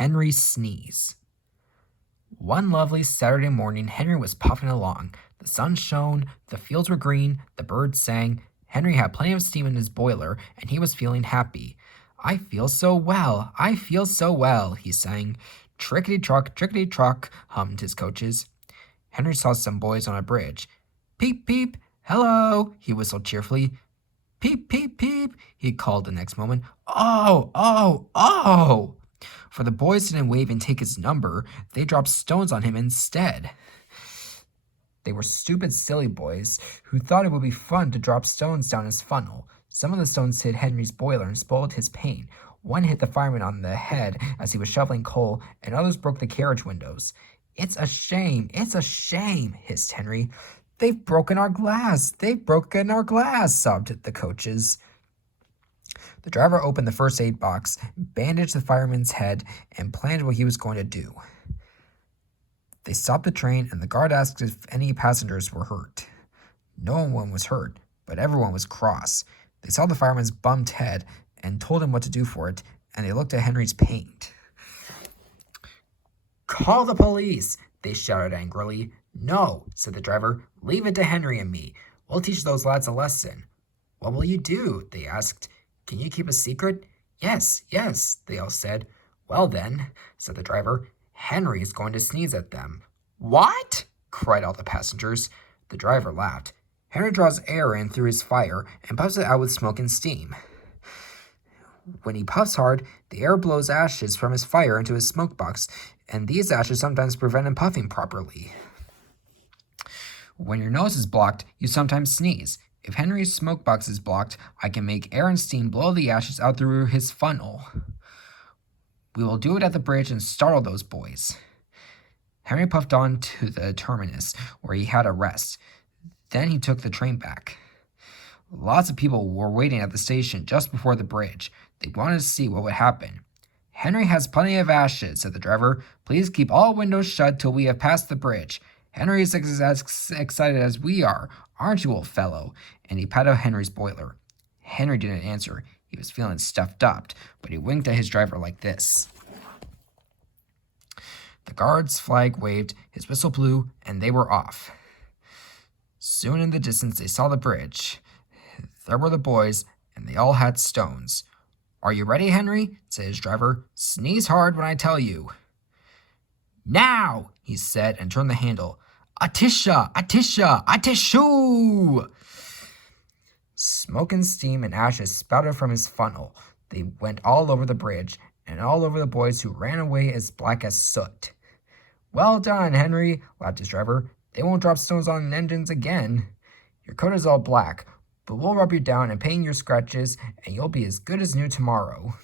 Henry's sneeze. One lovely Saturday morning, Henry was puffing along. The sun shone, the fields were green, the birds sang. Henry had plenty of steam in his boiler, and he was feeling happy. I feel so well, he sang. Trickety truck, hummed his coaches. Henry saw some boys on a bridge. Peep, peep, hello, he whistled cheerfully. Peep, peep, peep, he called the next moment. Oh, oh, oh! For the boys didn't wave and take his number, they dropped stones on him instead. They were stupid, silly boys who thought it would be fun to drop stones down his funnel. Some of the stones hit Henry's boiler and spoiled his paint. One hit the fireman on the head as he was shoveling coal, and others broke the carriage windows. It's a shame, hissed Henry. They've broken our glass, sobbed the coaches. The driver opened the first aid box, bandaged the fireman's head, and planned what he was going to do. They stopped the train, and the guard asked if any passengers were hurt. No one was hurt, but everyone was cross. They saw the fireman's bumped head and told him what to do for it, and they looked at Henry's paint. Call the police, they shouted angrily. No, said the driver. Leave it to Henry and me. We'll teach those lads a lesson. What will you do? They asked. Can you keep a secret? Yes, they all said. Well then, said the driver, Henry is going to sneeze at them. What? Cried all the passengers. The driver laughed. Henry draws air in through his fire and puffs it out with smoke and steam. When he puffs hard, the air blows ashes from his fire into his smoke box, and these ashes sometimes prevent him puffing properly. When your nose is blocked, you sometimes sneeze. If Henry's smoke box is blocked, I can make air and steam blow the ashes out through his funnel. We will do it at the bridge and startle those boys. Henry puffed on to the terminus, where he had a rest. Then he took the train back. Lots of people were waiting at the station just before the bridge. They wanted to see what would happen. Henry has plenty of ashes, said the driver. Please keep all windows shut till we have passed the bridge. Henry is as excited as we are, aren't you, old fellow? And he patted Henry's boiler. Henry didn't answer. He was feeling stuffed up, but he winked at his driver like this. The guard's flag waved, his whistle blew, and they were off. Soon in the distance they saw the bridge. There were the boys, and they all had stones. Are you ready, Henry? Said his driver. Sneeze hard when I tell you. Now, he said, and turned the handle. Atisha, Atisha, Atishoo! Smoke and steam and ashes spouted from his funnel. They went all over the bridge, and all over the boys who ran away as black as soot. Well done, Henry, laughed his driver. They won't drop stones on engines again. Your coat is all black, but we'll rub you down and paint your scratches, and you'll be as good as new tomorrow.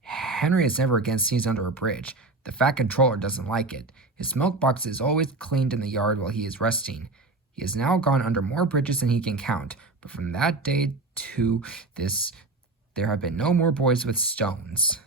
Henry is never again sneezed under a bridge. The fat controller doesn't like it. His smoke box is always cleaned in the yard while he is resting. He has now gone under more bridges than he can count, but from that day to this, there have been no more boys with stones.